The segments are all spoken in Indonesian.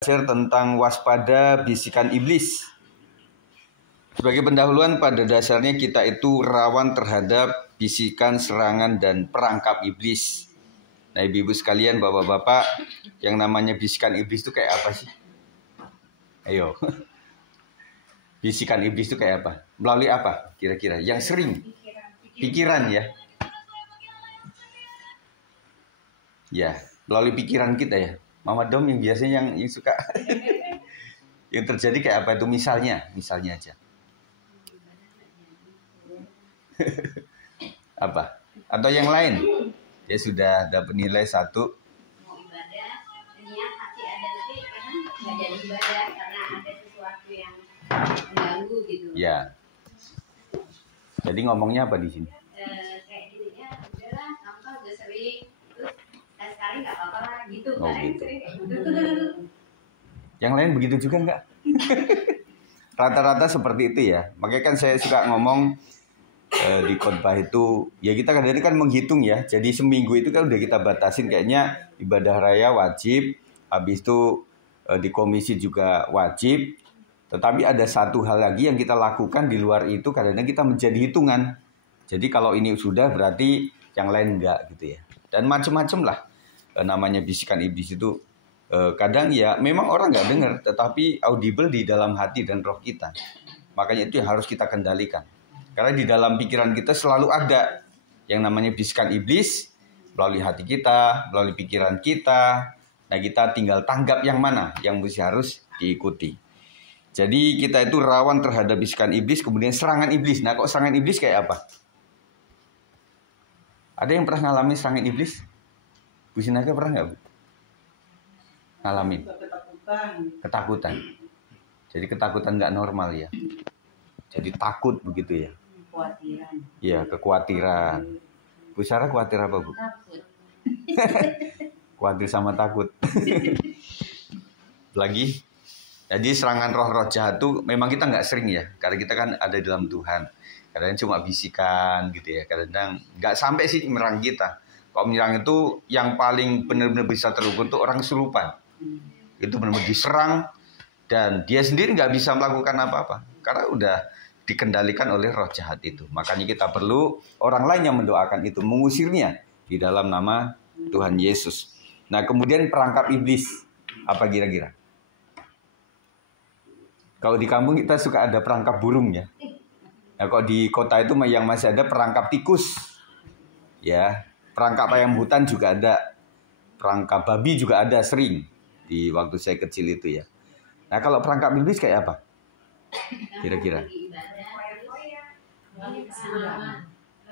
Belajar tentang waspada bisikan iblis. Sebagai pendahuluan, pada dasarnya kita itu rawan terhadap bisikan, serangan, dan perangkap iblis. Nah, ibu-ibu sekalian, bapak-bapak, yang namanya bisikan iblis itu kayak apa sih? Ayo. Bisikan iblis itu kayak apa? Melalui apa kira-kira? Yang sering? Pikiran ya? Ya, melalui pikiran kita ya. Mama Dom yang biasanya yang suka yang terjadi kayak apa itu misalnya aja. Apa? Atau yang lain? Dia sudah dapat nilai 1. Mau ibadah, niat hati ada tapi kadang nggak jadi ibadah karena ada sesuatu yang mengganggu gitu. Ya. Jadi ngomongnya apa di sini? Kayak gini ya, udahlah, kamu kan udah sering, terus sekali nggak apa-apa lah gitu. Oh, Kadang gitu. sering kayak gitu. Yang lain begitu juga enggak? Rata-rata seperti itu ya. Makanya kan saya suka ngomong di khotbah itu, ya kita kadang-kadang kan menghitung ya. Jadi seminggu itu kan udah kita batasin kayaknya ibadah raya wajib, habis itu di komisi juga wajib. Tetapi ada satu hal lagi yang kita lakukan di luar itu, kadang-kadang kita menjadi hitungan. Jadi kalau ini sudah berarti yang lain enggak gitu ya. Dan macam-macam lah namanya bisikan iblis itu. Kadang ya memang orang nggak dengar, tetapi audible di dalam hati dan roh kita. Makanya itu yang harus kita kendalikan. Karena di dalam pikiran kita selalu ada yang namanya bisikan iblis melalui hati kita, melalui pikiran kita. Nah, kita tinggal tanggap yang mana yang mesti harus diikuti. Jadi kita itu rawan terhadap bisikan iblis, kemudian serangan iblis. Nah, kok serangan iblis kayak apa? Ada yang pernah ngalamin serangan iblis? Bu Sinaga pernah nggak, Bu? Ngalamin? Ketakutan. Jadi ketakutan nggak normal ya. Jadi takut begitu ya. Kekhawatiran. Iya, kekhawatiran. Bu Sarah khawatir apa, Bu? Takut. Khawatir sama takut. Lagi. Jadi serangan roh-roh jahat itu memang kita nggak sering ya. Karena kita kan ada di dalam Tuhan. Kadang cuma bisikan gitu ya. Kadang nggak sampai sih menyerang kita. Kalau menyerang itu yang paling benar-benar bisa terukur itu orang kesurupan. Itu benar-benar diserang dan dia sendiri nggak bisa melakukan apa-apa karena udah dikendalikan oleh roh jahat itu. Makanya kita perlu orang lain yang mendoakan itu, mengusirnya di dalam nama Tuhan Yesus. Nah, kemudian perangkap iblis apa kira-kira? Kalau di kampung kita suka ada perangkap burung ya. Nah, kalau di kota itu yang masih ada perangkap tikus. Ya, perangkap ayam hutan juga ada. Perangkap babi juga ada sering di waktu saya kecil itu ya. Nah, kalau perangkap iblis kayak apa? Kira-kira?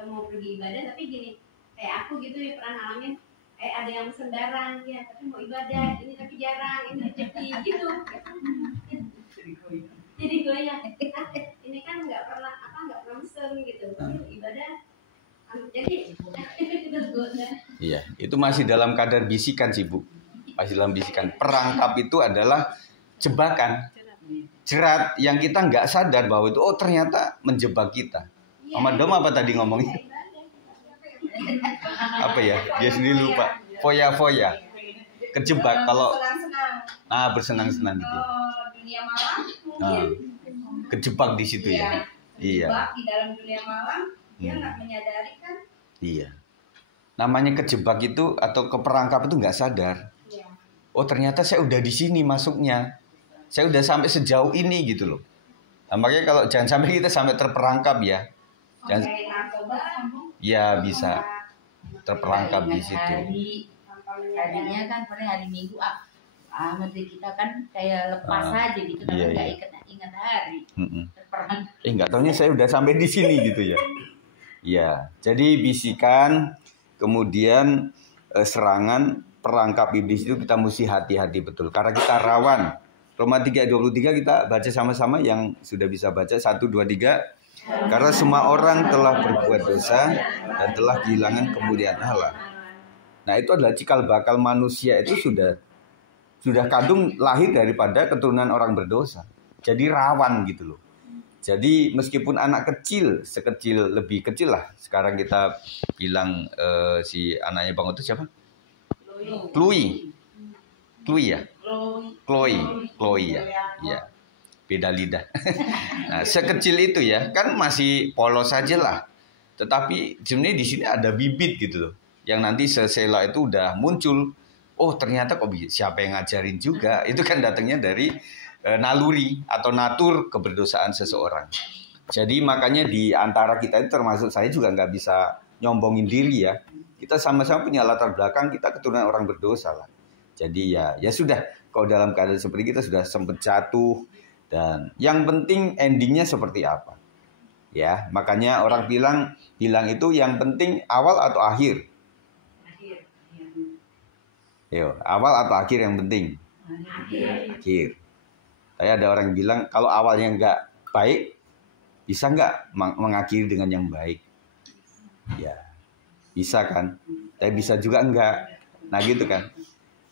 Mau pergi ibadah tapi gini, kayak aku gitu ya pernah ngalamin, ada yang sendaran ya tapi mau ibadah, ini tapi jarang, ini rezeki gitu. Jadi goyang. Ini kan nggak pernah mesen gitu. Ibadah jadi iya, itu masih dalam kadar bisikan sih, Bu. Masih dalam bisikan. Perangkap itu adalah jebakan, jerat yang kita nggak sadar bahwa itu ternyata menjebak kita. Mama Dom apa tadi ngomongnya? Apa ya? Dia sendiri lupa. Foya-foya. Kejebak kalau bersenang-senang gitu. Dunia malam Kejebak di situ ya. Iya. Di dalam dunia malam dia nggak menyadari kan? Iya. Namanya kejebak itu atau keperangkap itu nggak sadar. Iya. Oh, ternyata saya udah di sini masuknya. Saya udah sampai sejauh ini gitu loh. Nah, makanya kalau jangan sampai kita sampai terperangkap ya. Jangan, ya bisa terperangkap di situ. Tadinya kan pada hari Minggu menteri kita kan kayak lepas aja gitu, tapi nggak ingat hari. Terperangkap. Nggak taunya saya udah sampai di sini gitu ya. Ya, jadi bisikan, kemudian serangan, perangkap iblis itu kita mesti hati-hati betul. Karena kita rawan. Roma 3:23 kita baca sama-sama yang sudah bisa baca. 1, 2, 3. Karena semua orang telah berbuat dosa dan telah kehilangan kemuliaan Allah. Nah, itu adalah cikal bakal manusia itu sudah kandung lahir daripada keturunan orang berdosa. Jadi rawan gitu loh. Jadi meskipun anak kecil, lebih kecil lah. Sekarang kita bilang si anaknya Bang Oto siapa? Chloe ya? Chloe ya. Ya. Beda lidah. Nah, sekecil itu ya, kan masih polos aja lah. Tetapi sebenarnya di sini ada bibit gitu loh. Yang nanti sesela itu udah muncul. Oh, ternyata kok siapa yang ngajarin juga? Itu kan datangnya dari naluri atau natur keberdosaan seseorang. Jadi makanya di antara kita itu termasuk saya juga nggak bisa nyombongin diri ya. Kita sama-sama punya latar belakang, kita keturunan orang berdosa lah. Jadi ya sudah, kalau dalam keadaan seperti kita sudah sempat jatuh, dan yang penting endingnya seperti apa. Ya, makanya orang bilang itu yang penting awal atau akhir. Yo, awal atau akhir yang penting? Akhir. Saya ada orang bilang kalau awalnya nggak baik, bisa nggak mengakhiri dengan yang baik? Ya, bisa kan? Tapi bisa juga enggak. Nah gitu kan.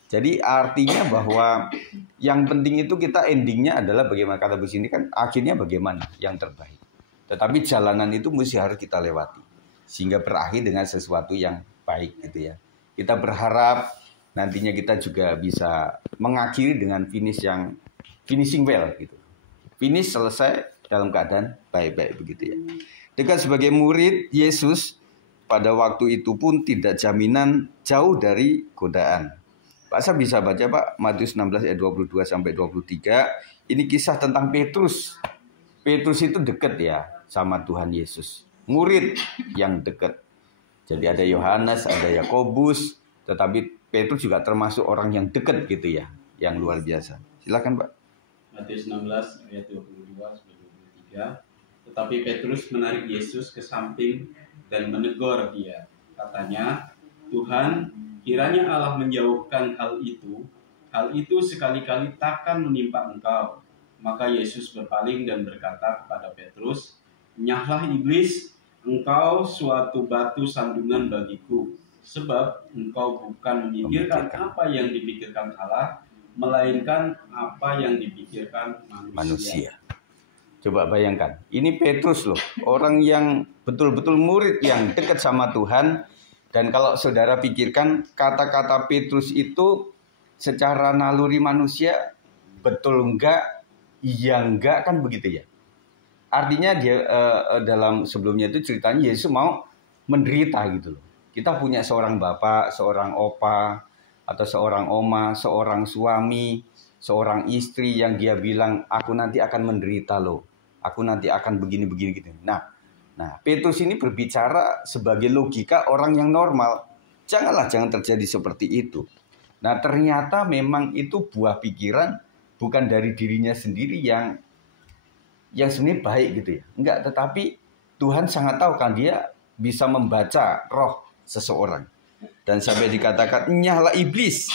Jadi artinya bahwa yang penting itu kita endingnya adalah bagaimana, kata Bu Cindy kan akhirnya bagaimana yang terbaik. Tetapi jalanan itu mesti harus kita lewati sehingga berakhir dengan sesuatu yang baik gitu ya. Kita berharap nantinya kita juga bisa mengakhiri dengan finishing well gitu. Finish selesai dalam keadaan baik-baik begitu ya. Dengan sebagai murid Yesus pada waktu itu pun tidak jaminan jauh dari godaan. Pak, saya bisa baca Pak, Matius 16 ayat 22 sampai 23. Ini kisah tentang Petrus. Petrus itu dekat ya sama Tuhan Yesus. Murid yang dekat. Jadi ada Yohanes, ada Yakobus, tetapi Petrus juga termasuk orang yang dekat gitu ya, yang luar biasa. Silakan Pak. Matius 16 ayat 22 sampai 23. Tetapi Petrus menarik Yesus ke samping dan menegur dia. Katanya, Tuhan, kiranya Allah menjauhkan hal itu sekali-kali takkan menimpa engkau. Maka Yesus berpaling dan berkata kepada Petrus, "Nyahlah iblis, engkau suatu batu sandungan bagiku, sebab engkau bukan memikirkan apa yang dipikirkan Allah, melainkan apa yang dipikirkan manusia." Coba bayangkan, ini Petrus loh, orang yang betul-betul murid yang dekat sama Tuhan. Dan kalau saudara pikirkan kata-kata Petrus itu secara naluri manusia betul enggak, iya enggak kan begitu ya. Artinya dia dalam sebelumnya itu ceritanya Yesus mau menderita gitu loh. Kita punya seorang bapak, seorang opa, atau seorang oma, seorang suami, seorang istri yang dia bilang aku nanti akan menderita loh. Aku nanti akan begini-begini gitu. Nah, Petrus ini berbicara sebagai logika orang yang normal. Jangan terjadi seperti itu. Nah, ternyata memang itu buah pikiran bukan dari dirinya sendiri yang sebenarnya baik gitu ya. Enggak, tetapi Tuhan sangat tahu kan dia bisa membaca roh seseorang. Dan sampai dikatakan, "Nyahlah iblis,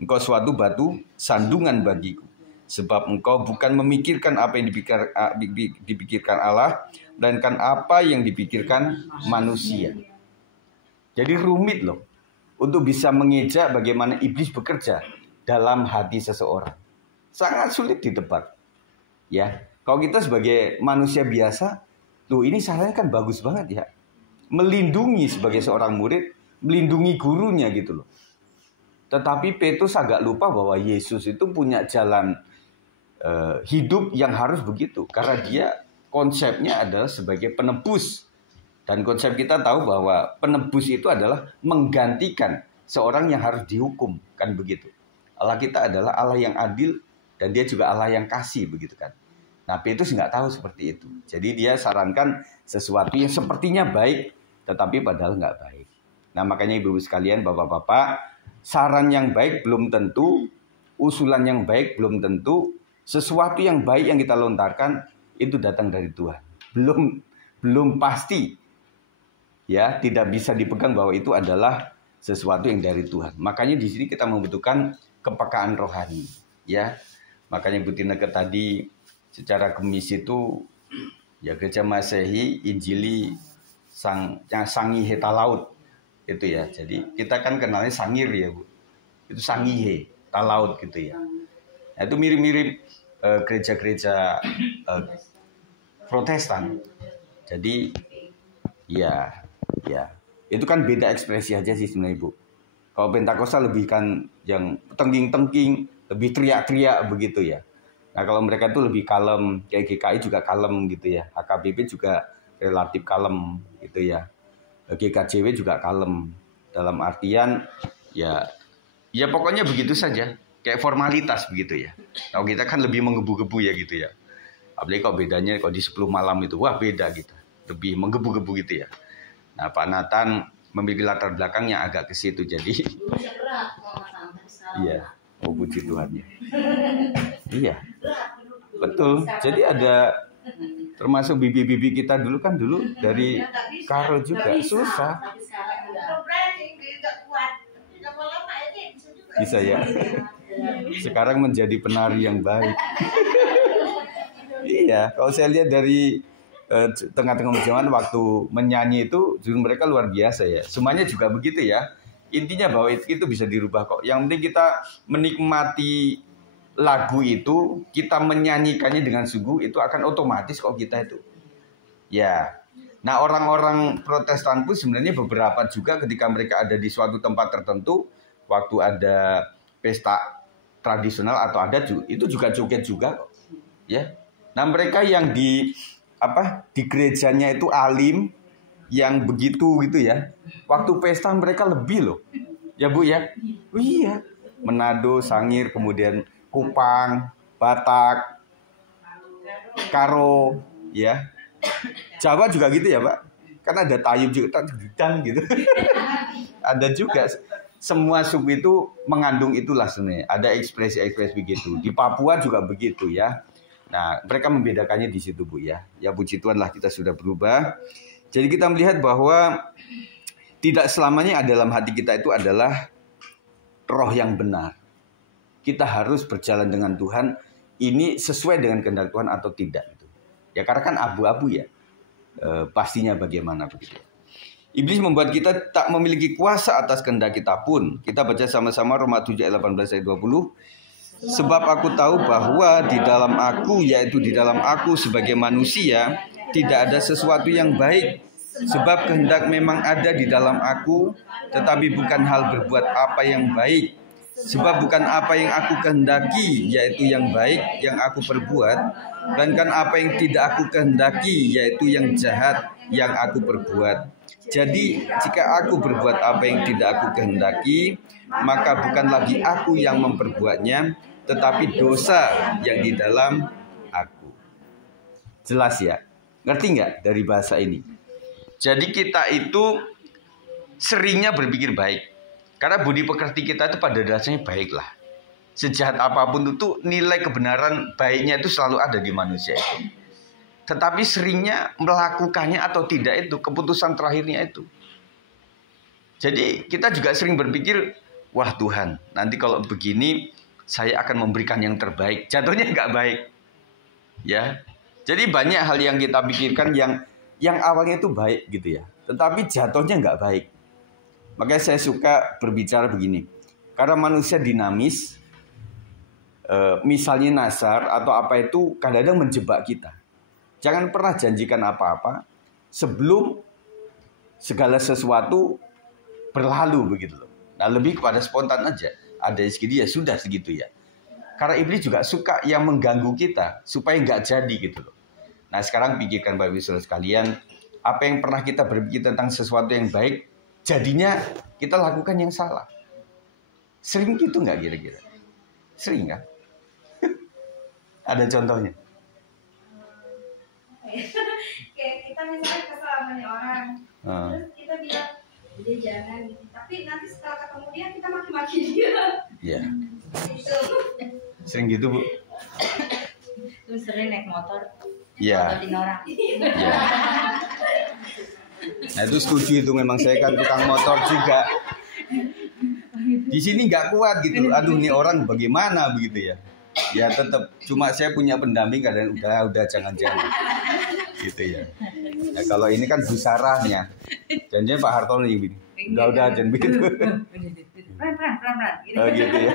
engkau suatu batu sandungan bagiku. Sebab engkau bukan memikirkan apa yang dipikirkan Allah, melainkan apa yang dipikirkan manusia." Jadi rumit loh untuk bisa mengeja bagaimana iblis bekerja dalam hati seseorang. Sangat sulit ditebak. Ya, kalau kita sebagai manusia biasa, tuh ini sarannya kan bagus banget ya. Melindungi sebagai seorang murid, melindungi gurunya gitu loh. Tetapi Petrus agak lupa bahwa Yesus itu punya jalan hidup yang harus begitu, karena dia konsepnya adalah sebagai penebus, dan konsep kita tahu bahwa penebus itu adalah menggantikan seorang yang harus dihukum, kan begitu. Allah kita adalah Allah yang adil dan dia juga Allah yang kasih, begitu kan. Nah, Petrus nggak tahu seperti itu, jadi dia sarankan sesuatu yang sepertinya baik tetapi padahal nggak baik. Nah, makanya ibu-ibu sekalian, bapak-bapak, saran yang baik belum tentu, usulan yang baik belum tentu, sesuatu yang baik yang kita lontarkan itu datang dari Tuhan. Belum pasti. Ya, tidak bisa dipegang bahwa itu adalah sesuatu yang dari Tuhan. Makanya di sini kita membutuhkan kepekaan rohani, ya. Makanya Bu Tineke tadi secara gemis itu ya gereja Masehi Injili Sangihe Talaut itu ya. Jadi kita kan kenalnya Sangir ya, Bu. Itu Sangihe Talaut gitu ya. Nah, itu mirip-mirip gereja-gereja Protestan. Jadi ya itu kan beda ekspresi aja sih sebenarnya, Bu. Kalau Pentakosta lebih kan yang tengking-tengking, lebih teriak-teriak begitu ya. Nah kalau mereka itu lebih kalem, kayak GKI juga kalem gitu ya, HKBP juga relatif kalem gitu ya, GKJW juga kalem. Dalam artian ya pokoknya begitu saja, kayak formalitas begitu ya. Kalau kita kan lebih menggebu-gebu ya gitu ya. Apalagi kalau bedanya kalau di 10 malam itu, wah beda gitu, lebih menggebu-gebu gitu ya. Nah Pak Nathan memiliki latar belakang yang agak ke situ, jadi iya, oh puji Tuhan ya. Iya, betul. Jadi ada termasuk bibi-bibi kita dulu kan dari Karo juga susah. Bisa ya. Sekarang menjadi penari yang baik. Iya, kalau saya lihat dari tengah-tengah zaman waktu menyanyi itu justru mereka luar biasa ya. Semuanya juga begitu ya. Intinya bahwa itu bisa dirubah kok. Yang penting kita menikmati lagu itu, kita menyanyikannya dengan sungguh, itu akan otomatis kok kita itu. Ya. Nah, orang-orang Protestan pun sebenarnya beberapa juga ketika mereka ada di suatu tempat tertentu, waktu ada pesta tradisional atau adat itu juga joget juga kok. Ya. Nah, mereka yang di gerejanya itu alim, yang begitu gitu ya. Waktu pesta mereka lebih loh. Ya Bu ya. Oh, iya. Manado, Sangir, kemudian Kupang, Batak, Karo, ya. Jawa juga gitu ya Pak. Kan ada Tayub juga, Tadang gitu. Ada juga. Semua suku itu mengandung itulah sebenarnya. Ada ekspresi-ekspresi begitu. Di Papua juga begitu ya. Nah, mereka membedakannya di situ Bu ya. Ya puji Tuhan lah kita sudah berubah. Jadi kita melihat bahwa tidak selamanya dalam hati kita itu adalah roh yang benar. Kita harus berjalan dengan Tuhan. Ini sesuai dengan kehendak Tuhan atau tidak. Ya karena kan abu-abu ya. Pastinya bagaimana begitu. Iblis membuat kita tak memiliki kuasa atas kehendak kita pun. Kita baca sama-sama Roma 7 ayat 18 ayat 20. Sebab aku tahu bahwa di dalam aku, yaitu di dalam aku sebagai manusia, tidak ada sesuatu yang baik. Sebab kehendak memang ada di dalam aku, tetapi bukan hal berbuat apa yang baik. Sebab bukan apa yang aku kehendaki, yaitu yang baik, yang aku perbuat, melainkan apa yang tidak aku kehendaki, yaitu yang jahat, yang aku perbuat. Jadi jika aku berbuat apa yang tidak aku kehendaki, maka bukan lagi aku yang memperbuatnya, tetapi dosa yang di dalam aku. Jelas ya? Ngerti nggak dari bahasa ini? Jadi kita itu seringnya berpikir baik. Karena budi pekerti kita itu pada dasarnya baiklah. Sejahat apapun itu nilai kebenaran baiknya itu selalu ada di manusia itu. Tetapi seringnya melakukannya atau tidak itu keputusan terakhirnya itu. Jadi kita juga sering berpikir, wah Tuhan, nanti kalau begini saya akan memberikan yang terbaik. Jatuhnya nggak baik, ya. Jadi banyak hal yang kita pikirkan yang awalnya itu baik gitu ya, tetapi jatuhnya nggak baik. Makanya saya suka berbicara begini, karena manusia dinamis. Misalnya nasar atau apa itu kadang-kadang menjebak kita. Jangan pernah janjikan apa-apa sebelum segala sesuatu berlalu begitu loh. Nah lebih kepada spontan aja. Ada segini ya sudah segitu ya. Karena iblis juga suka yang mengganggu kita supaya nggak jadi gitu loh. Nah sekarang pikirkan Bapak Ibu Saudara sekalian, apa yang pernah kita berpikir tentang sesuatu yang baik, jadinya kita lakukan yang salah. Sering gitu nggak kira-kira? Sering kan? Ada contohnya? Kayak kita misalnya kesal sama nih orang, terus kita bilang dia jangan gitu, tapi nanti setelah ketemu dia kita maki-maki dia. Iya. Gitu. Sering gitu Bu? Terus sering naik motor. Iya. Motorin orang. Ya. Nah itu setuju itu, memang saya kan tukang motor juga. Di sini nggak kuat gitu. Aduh nih orang bagaimana begitu ya. Ya tetap cuma saya punya pendamping kadang udah jangan-jangan gitu ya. Nah kalau ini kan busarahnya. Janjinya Pak Hartono yang gini. Udah jangan begitu. Pelan-pelan. Oh gitu ya.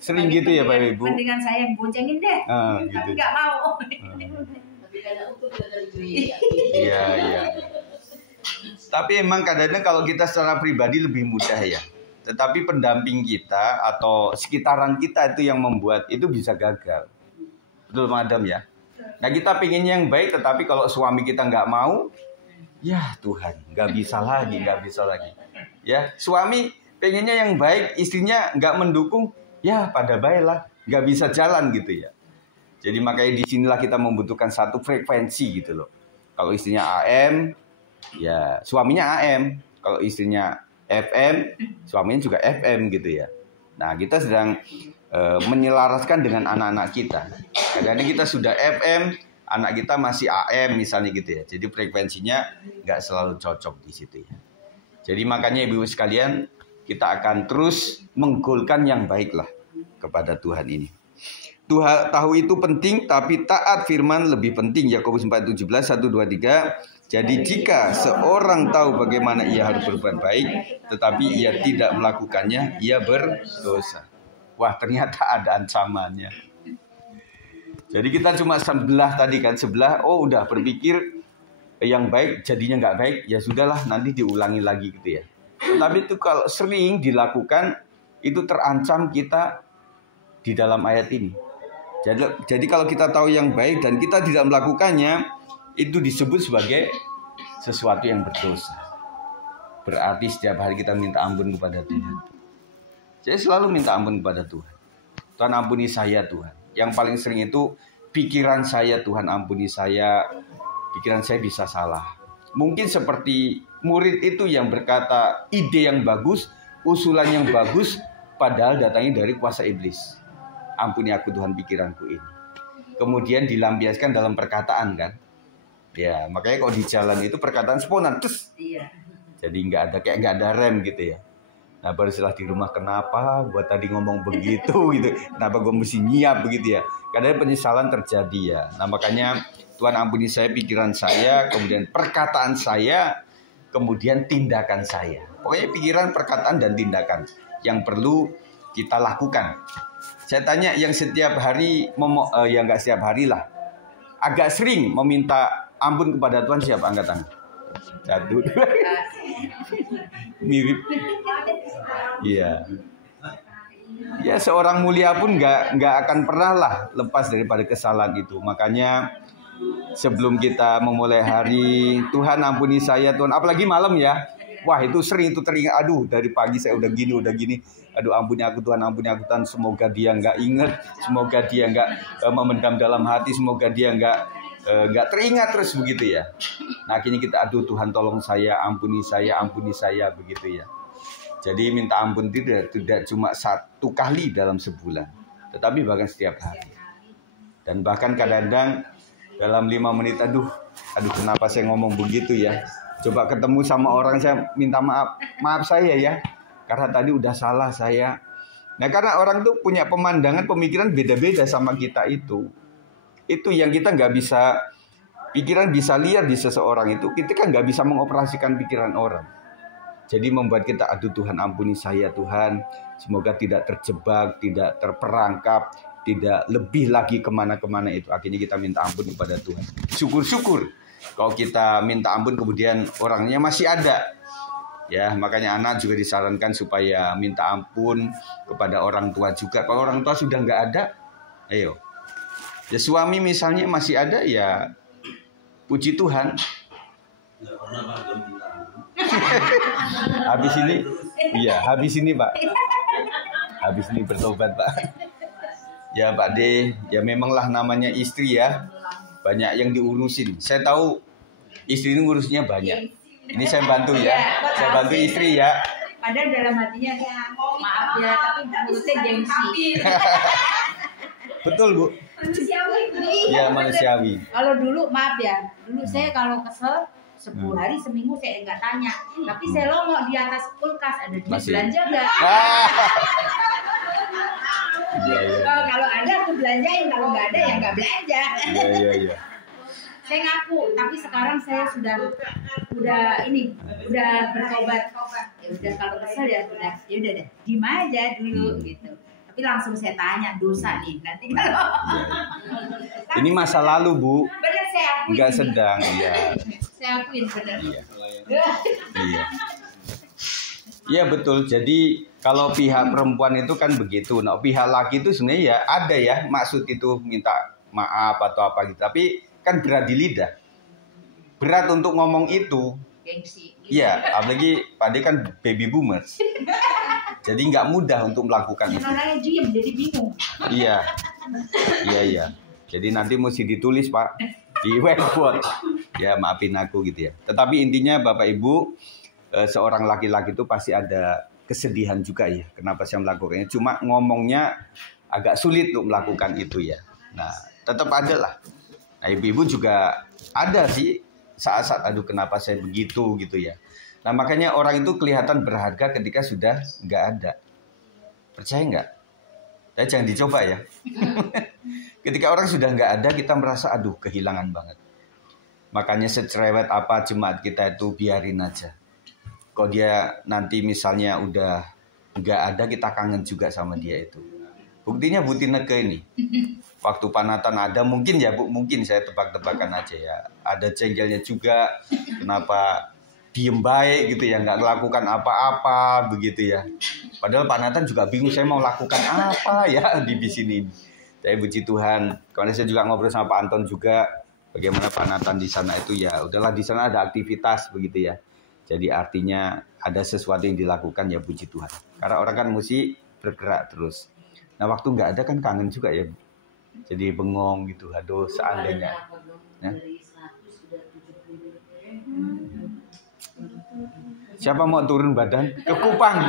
Sering gitu ya Pak Ibu. Mendingan saya yang boncengin deh. Gitu. Tapi nggak mau. Iya. Tapi emang kadang-kadang kalau kita secara pribadi lebih mudah ya. tetapi pendamping kita atau sekitaran kita itu yang membuat itu bisa gagal. Betul Madam ya? Nah kita pengen yang baik, tetapi kalau suami kita nggak mau, ya Tuhan, nggak bisa lagi. Ya suami pengennya yang baik, istrinya nggak mendukung, ya pada baiklah, nggak bisa jalan gitu ya. Jadi makanya disinilah kita membutuhkan satu frekuensi gitu loh. Kalau istrinya AM, ya suaminya AM. Kalau istrinya FM, suaminya juga FM gitu ya. Nah kita sedang menyelaraskan dengan anak-anak kita. Kadang-kadang kita sudah FM, anak kita masih AM misalnya gitu ya. Jadi frekuensinya nggak selalu cocok di situ ya. Jadi makanya ibu-ibu sekalian, kita akan terus menggolkan yang baik lah kepada Tuhan ini. Tuhan tahu itu penting, tapi taat firman lebih penting. Yakobus 4:17, 1, 2, 3. Jadi jika seorang tahu bagaimana ia harus berbuat baik, tetapi ia tidak melakukannya, ia berdosa. Wah, ternyata ada ancamannya. Jadi kita cuma sebelah tadi kan, sebelah, oh udah berpikir yang baik jadinya nggak baik, ya sudahlah nanti diulangi lagi gitu ya. Tapi itu kalau sering dilakukan, itu terancam kita di dalam ayat ini. Jadi kalau kita tahu yang baik dan kita tidak melakukannya, itu disebut sebagai sesuatu yang berdosa. Berarti setiap hari kita minta ampun kepada Tuhan. Saya selalu minta ampun kepada Tuhan. Tuhan ampuni saya Tuhan. Yang paling sering itu pikiran saya, Tuhan ampuni saya. Pikiran saya bisa salah. Mungkin seperti murid itu yang berkata ide yang bagus, usulan yang bagus, padahal datangnya dari kuasa iblis. Ampuni aku Tuhan pikiranku ini. Kemudian dilampiaskan dalam perkataan kan. Ya makanya kalau di jalan itu perkataan spontan. Jadi nggak ada rem gitu ya. Nah baru setelah di rumah, kenapa gue tadi ngomong begitu gitu. Kenapa gue mesti nyiap begitu ya. Kadang penyesalan terjadi ya. Nah makanya Tuhan ampuni saya pikiran saya, kemudian perkataan saya, kemudian tindakan saya. Pokoknya pikiran, perkataan, dan tindakan yang perlu kita lakukan. Saya tanya yang setiap hari, ya nggak setiap hari lah, agak sering meminta ampun kepada Tuhan siapa? Angkat tangan. 1, 2. Mirip. Iya. Ya seorang mulia pun nggak akan pernah lah lepas daripada kesalahan itu. Makanya sebelum kita memulai hari, Tuhan ampuni saya Tuhan, apalagi malam ya. Wah itu sering itu teringat, aduh dari pagi saya udah gini. Aduh ampuni aku Tuhan, semoga dia nggak ingat, semoga dia nggak memendam dalam hati, semoga dia nggak teringat terus begitu ya. Nah akhirnya kita aduh Tuhan tolong saya, ampuni saya begitu ya. Jadi minta ampun tidak cuma 1 kali dalam sebulan, tetapi bahkan setiap hari. Dan bahkan kadang-kadang dalam 5 menit, aduh kenapa saya ngomong begitu ya. Coba ketemu sama orang, saya minta maaf saya ya, karena tadi udah salah saya. Nah karena orang tuh punya pemandangan, pemikiran beda-beda sama kita itu yang kita nggak bisa, pikiran bisa lihat di seseorang itu, kita kan nggak bisa mengoperasikan pikiran orang. Jadi membuat kita, aduh Tuhan ampuni saya Tuhan, semoga tidak terjebak, tidak terperangkap, tidak lebih lagi kemana-kemana itu. Akhirnya kita minta ampun kepada Tuhan. Syukur-syukur kalau kita minta ampun kemudian orangnya masih ada. Ya, makanya anak juga disarankan supaya minta ampun kepada orang tua juga. Kalau orang tua sudah nggak ada, ayo. Ya suami misalnya masih ada, ya puji Tuhan. Habis ini Pak. Habis ini bertobat Pak. Ya Pak D, ya memanglah namanya istri ya. Banyak yang diurusin. Saya tahu istri ini ngurusnya banyak. Ini saya bantu ya. Saya bantu istri ya. Padahal dalam hatinya maaf ya, tapi mulutnya gengsi. Betul Bu. Manusiawi. Ya manusiawi. Kalau dulu maaf ya, saya kalau kesel 10 hari seminggu saya nggak tanya, tapi saya longok di atas kulkas, ada duit belanja nggak? Kalau ada aku belanjain, kalau nggak ada ya nggak belanja. Iya. Saya ngaku, tapi sekarang saya sudah bertobat. Ya udah kalau kesel ya udah deh, gimana aja dulu gitu. Tapi langsung saya tanya dosa nih, nanti kalau ini masa lalu Bu. Benar saya akuin. Enggak sedang ya. Saya akuin benar. Iya betul. Jadi Kalau pihak perempuan itu kan begitu. Nah, pihak laki itu sebenarnya ya ada ya maksud itu minta maaf atau apa gitu. Tapi kan berat di lidah. Berat untuk ngomong itu. Gengsi. Iya, apalagi Pak D kan baby boomers. Jadi nggak mudah untuk melakukan itu. Orangnya diem, jadi bingung. Iya. Jadi nanti mesti ditulis Pak di whiteboard. Ya maafin aku gitu ya. Tetapi intinya Bapak Ibu, seorang laki-laki itu pasti ada kesedihan juga ya. Kenapa saya melakukannya? Cuma ngomongnya agak sulit untuk melakukan itu ya. Nah tetap ada lah. Nah ibu-ibu juga ada sih saat-saat aduh kenapa saya begitu gitu ya. Nah makanya orang itu kelihatan berharga ketika sudah nggak ada. Percaya nggak? Jangan dicoba ya. Ketika orang sudah nggak ada kita merasa aduh kehilangan banget. Makanya secerewet apa jemaat kita itu biarin aja. Kalau dia nanti misalnya udah nggak ada kita kangen juga sama dia itu. Buktinya Bu Tineke ini. Waktu Panatan ada mungkin ya Bu, mungkin saya tebak-tebakan aja ya. Ada jengkelnya juga. Kenapa diem baik gitu ya, nggak melakukan apa-apa begitu ya. Padahal Pak Nathan juga bingung saya mau lakukan apa ya di sini. Saya puji Tuhan. Kemarin saya juga ngobrol sama Pak Anton juga bagaimana Pak Nathan di sana itu ya. Udahlah di sana ada aktivitas begitu ya. Jadi artinya ada sesuatu yang dilakukan ya puji Tuhan. Karena orang kan mesti bergerak terus. Nah waktu nggak ada kan kangen juga ya. Jadi bengong gitu. Aduh seandainya. Ya. Siapa mau turun badan? Ke Kupang.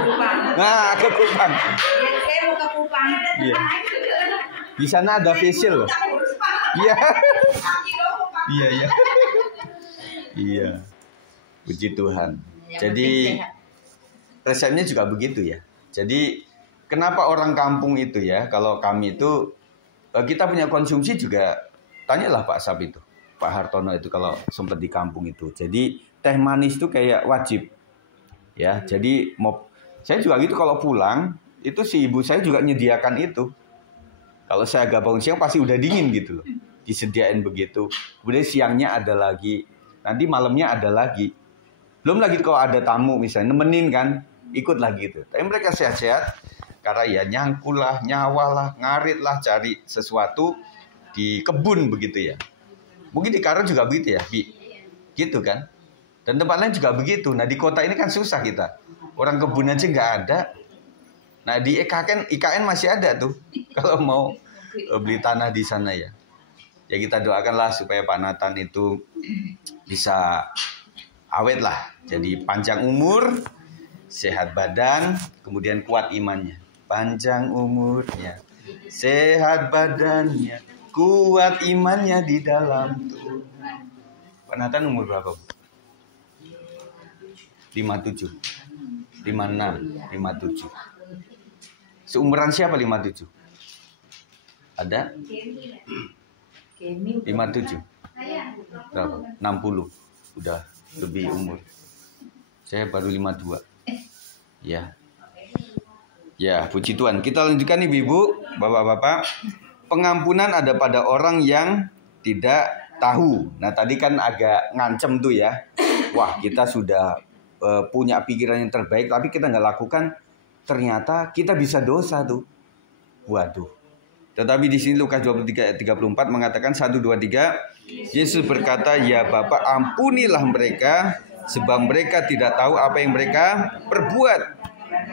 Nah, ke Kupang. Saya mau ke Kupang. Iya. Di sana ada facial loh. Iya. Iya. Iya. Puji Tuhan. Jadi resepnya juga begitu ya. Jadi kenapa orang kampung itu ya, kalau kami itu kita punya konsumsi juga, tanyalah Pak Sab itu, Pak Hartono itu kalau sempat di kampung itu. Jadi teh manis itu kayak wajib. Ya, jadi saya juga gitu kalau pulang itu si ibu saya juga nyediakan itu. Kalau saya agak bangun siang pasti udah dingin gitu loh. Disediain begitu. Kemudian siangnya ada lagi. Nanti malamnya ada lagi. Belum lagi kalau ada tamu misalnya nemenin kan, ikut lagi gitu. Tapi mereka sehat-sehat karena ya nyangkul lah, nyawa lah, ngarit lah, cari sesuatu di kebun begitu ya. Mungkin di Karo juga begitu ya, Bi. Gitu kan? Dan tempat lain juga begitu. Nah di kota ini kan susah kita. Orang kebun aja nggak ada. Nah di IKN masih ada tuh. Kalau mau beli tanah di sana ya. Ya kita doakanlah supaya Pak Nathan itu bisa awet lah. Jadi panjang umur, sehat badan, kemudian kuat imannya. Panjang umurnya, sehat badannya, kuat imannya di dalam tubuh. Pak Nathan umur berapa Bu? 57, 56, 57. Seumuran siapa 57? Ada? 57. Berapa? 60. Udah lebih umur. Saya baru 52. Ya. Ya, puji Tuhan. Kita lanjutkan Ibu, Bapak-bapak. Pengampunan ada pada orang yang tidak tahu. Nah, tadi kan agak ngancem tuh ya. Wah, kita sudah punya pikiran yang terbaik tapi kita nggak lakukan, ternyata kita bisa dosa tuh. Waduh. Tetapi di sini Lukas 23 ayat 34 mengatakan 1 2 3 Yesus berkata, "Ya Bapa, ampunilah mereka sebab mereka tidak tahu apa yang mereka perbuat."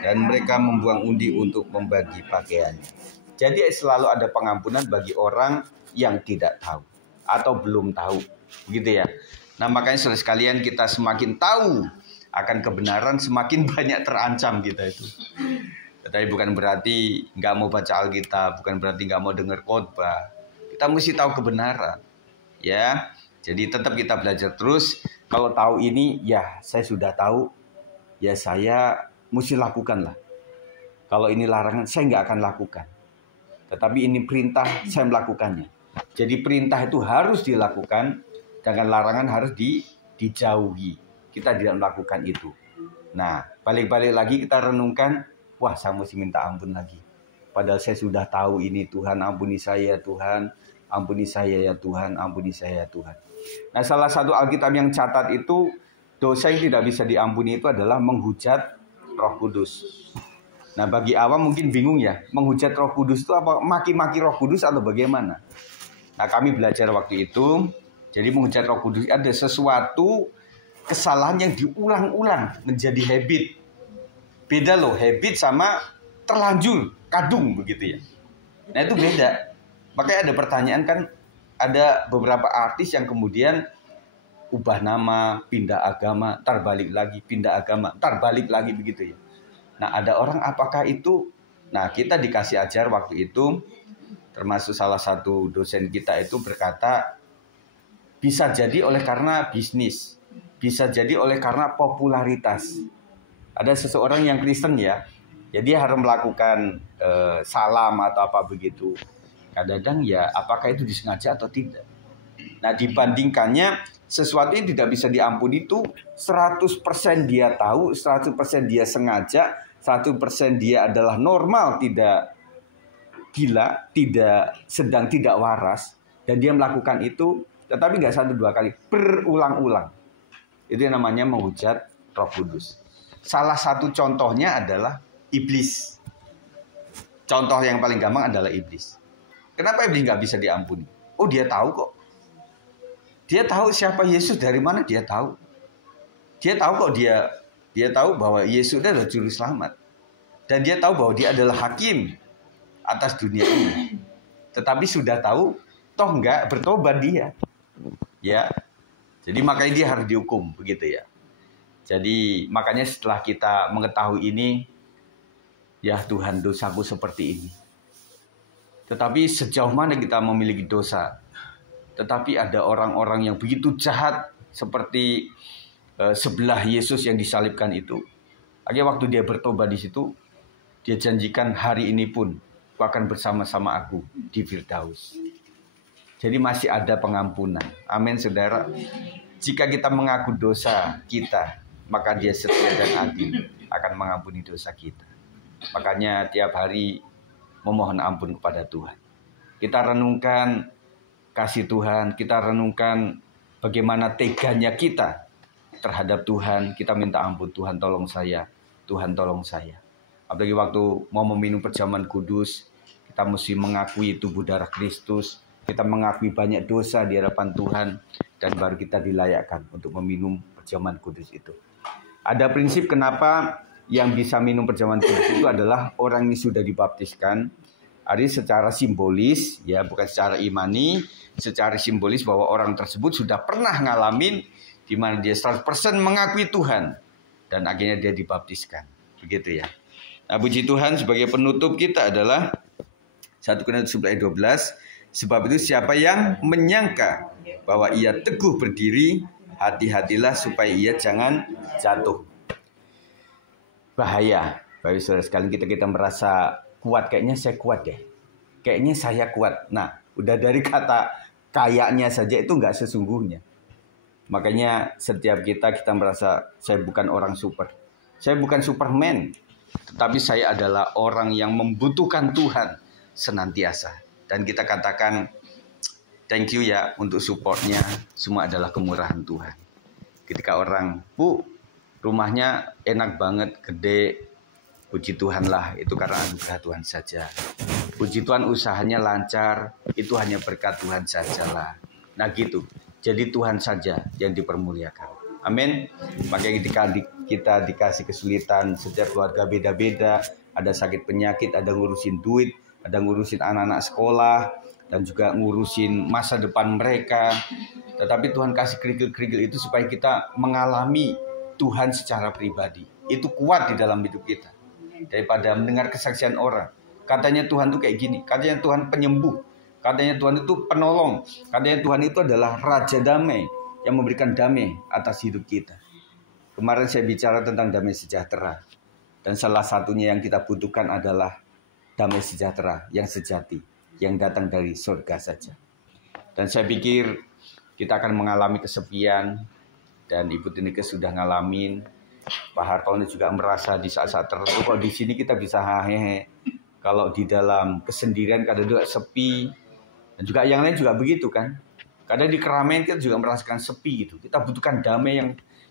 Dan mereka membuang undi untuk membagi pakaiannya. Jadi selalu ada pengampunan bagi orang yang tidak tahu atau belum tahu. Begitu ya. Nah, makanya saudara sekalian, kita semakin tahu akan kebenaran semakin banyak terancam kita itu. Tapi bukan berarti nggak mau baca Alkitab, bukan berarti nggak mau dengar khotbah. Kita mesti tahu kebenaran, ya. Jadi tetap kita belajar terus. Kalau tahu ini, ya saya sudah tahu, ya saya mesti lakukan lah. Kalau ini larangan, saya nggak akan lakukan. Tetapi ini perintah, saya melakukannya. Jadi perintah itu harus dilakukan, dengan larangan harus dijauhi. Kita tidak melakukan itu. Nah, balik-balik lagi kita renungkan, wah saya mesti minta ampun lagi. Padahal saya sudah tahu ini, Tuhan ampuni saya, Tuhan ampuni saya ya Tuhan, ampuni saya ya Tuhan. Nah, salah satu Alkitab yang catat itu, dosa yang tidak bisa diampuni itu adalah menghujat Roh Kudus. Nah bagi awam mungkin bingung ya, menghujat Roh Kudus itu apa maki-maki Roh Kudus atau bagaimana? Nah kami belajar waktu itu, jadi menghujat Roh Kudus ada sesuatu kesalahan yang diulang-ulang menjadi habit. Beda loh habit sama terlanjur, kadung begitu ya. Nah itu beda. Makanya ada pertanyaan kan, ada beberapa artis yang kemudian ubah nama, pindah agama, ntar balik lagi, pindah agama, ntar balik lagi begitu ya. Nah ada orang apakah itu, nah kita dikasih ajar waktu itu, termasuk salah satu dosen kita itu berkata, bisa jadi oleh karena bisnis, bisa jadi oleh karena popularitas. Ada seseorang yang Kristen ya, jadi harus melakukan salam atau apa begitu. Kadang-kadang ya apakah itu disengaja atau tidak. Nah dibandingkannya sesuatu yang tidak bisa diampuni itu 100% dia tahu, 100% dia sengaja, 100% dia adalah normal, tidak gila, tidak sedang tidak waras. Dan dia melakukan itu, tetapi nggak 1-2 kali, berulang-ulang. Itu yang namanya menghujat Roh Kudus. Salah satu contohnya adalah iblis. Contoh yang paling gampang adalah iblis. Kenapa iblis nggak bisa diampuni? Oh dia tahu kok. Dia tahu siapa Yesus, dari mana dia tahu. Dia tahu kok, dia tahu bahwa Yesus adalah juru selamat. Dan dia tahu bahwa dia adalah hakim atas dunia ini. Tetapi sudah tahu, toh enggak bertobat dia. Ya. Jadi makanya dia harus dihukum, begitu ya. Jadi makanya setelah kita mengetahui ini, ya Tuhan dosaku seperti ini. Tetapi sejauh mana kita memiliki dosa? Tetapi ada orang-orang yang begitu jahat seperti sebelah Yesus yang disalibkan itu. Akhirnya waktu dia bertobat di situ, dia janjikan hari ini pun kau akan bersama-sama aku di Firdaus. Jadi masih ada pengampunan. Amin saudara. Jika kita mengaku dosa kita, maka dia setia dan adil akan mengampuni dosa kita. Makanya tiap hari memohon ampun kepada Tuhan. Kita renungkan kasih Tuhan, kita renungkan bagaimana teganya kita terhadap Tuhan. Kita minta ampun, Tuhan tolong saya, Tuhan tolong saya. Apalagi waktu mau meminum perjamuan kudus, kita mesti mengakui tubuh darah Kristus, kita mengakui banyak dosa di hadapan Tuhan, dan baru kita dilayakkan untuk meminum perjamuan kudus itu. Ada prinsip kenapa yang bisa minum perjamuan kudus itu adalah orang ini sudah dibaptiskan. Ada secara simbolis, ya bukan secara imani, secara simbolis bahwa orang tersebut sudah pernah ngalamin di mana dia 100% mengakui Tuhan dan akhirnya dia dibaptiskan. Begitu ya. Nah, puji Tuhan, sebagai penutup kita adalah 1 Korintus 11:12, sebab itu siapa yang menyangka bahwa ia teguh berdiri, hati-hatilah supaya ia jangan jatuh. Bahaya, Bapak Saudara sekalian, kita merasa kuat, kayaknya saya kuat deh. Kayaknya saya kuat. Nah, udah dari kata kayaknya saja itu nggak sesungguhnya. Makanya setiap kita merasa saya bukan orang super. Saya bukan Superman. Tetapi saya adalah orang yang membutuhkan Tuhan senantiasa. Dan kita katakan thank you ya untuk supportnya. Semua adalah kemurahan Tuhan. Ketika orang, Bu, rumahnya enak banget, gede. Puji Tuhan lah, itu karena anugerah Tuhan saja. Puji Tuhan usahanya lancar, itu hanya berkat Tuhan sajalah. Nah gitu, jadi Tuhan saja yang dipermuliakan. Amin. Makanya ketika kita dikasih kesulitan, setiap keluarga beda-beda, ada sakit penyakit, ada ngurusin duit, ada ngurusin anak-anak sekolah, dan juga ngurusin masa depan mereka. Tetapi Tuhan kasih kerikil-kerikil itu supaya kita mengalami Tuhan secara pribadi. Itu kuat di dalam hidup kita. Daripada mendengar kesaksian orang. Katanya Tuhan itu kayak gini. Katanya Tuhan penyembuh. Katanya Tuhan itu penolong. Katanya Tuhan itu adalah Raja Damai yang memberikan damai atas hidup kita. Kemarin saya bicara tentang damai sejahtera. Dan salah satunya yang kita butuhkan adalah damai sejahtera yang sejati. Yang datang dari surga saja. Dan saya pikir kita akan mengalami kesepian. Dan Ibu Tineke sudah ngalamin. Pak Hartono juga merasa di saat-saat tertentu kok di sini kita bisa hehehe. Kalau di dalam kesendirian kadang juga sepi. Dan juga yang lain juga begitu kan. Kadang di keramaian kita juga merasakan sepi gitu. Kita butuhkan damai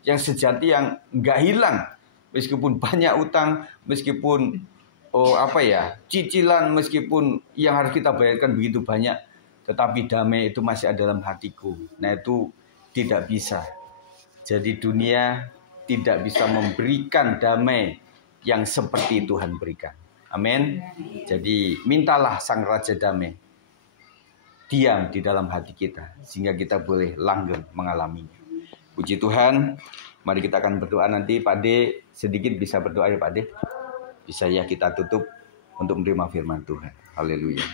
yang sejati, yang nggak hilang. Meskipun banyak utang, meskipun cicilan meskipun yang harus kita bayarkan begitu banyak, tetapi damai itu masih ada dalam hatiku. Nah itu tidak bisa. Jadi dunia tidak bisa memberikan damai yang seperti Tuhan berikan. Amin. Jadi mintalah Sang Raja Damai diam di dalam hati kita, sehingga kita boleh langgeng mengalaminya. Puji Tuhan. Mari kita akan berdoa nanti. Pak D sedikit bisa berdoa ya Pak D. Bisa ya kita tutup untuk menerima firman Tuhan. Haleluya.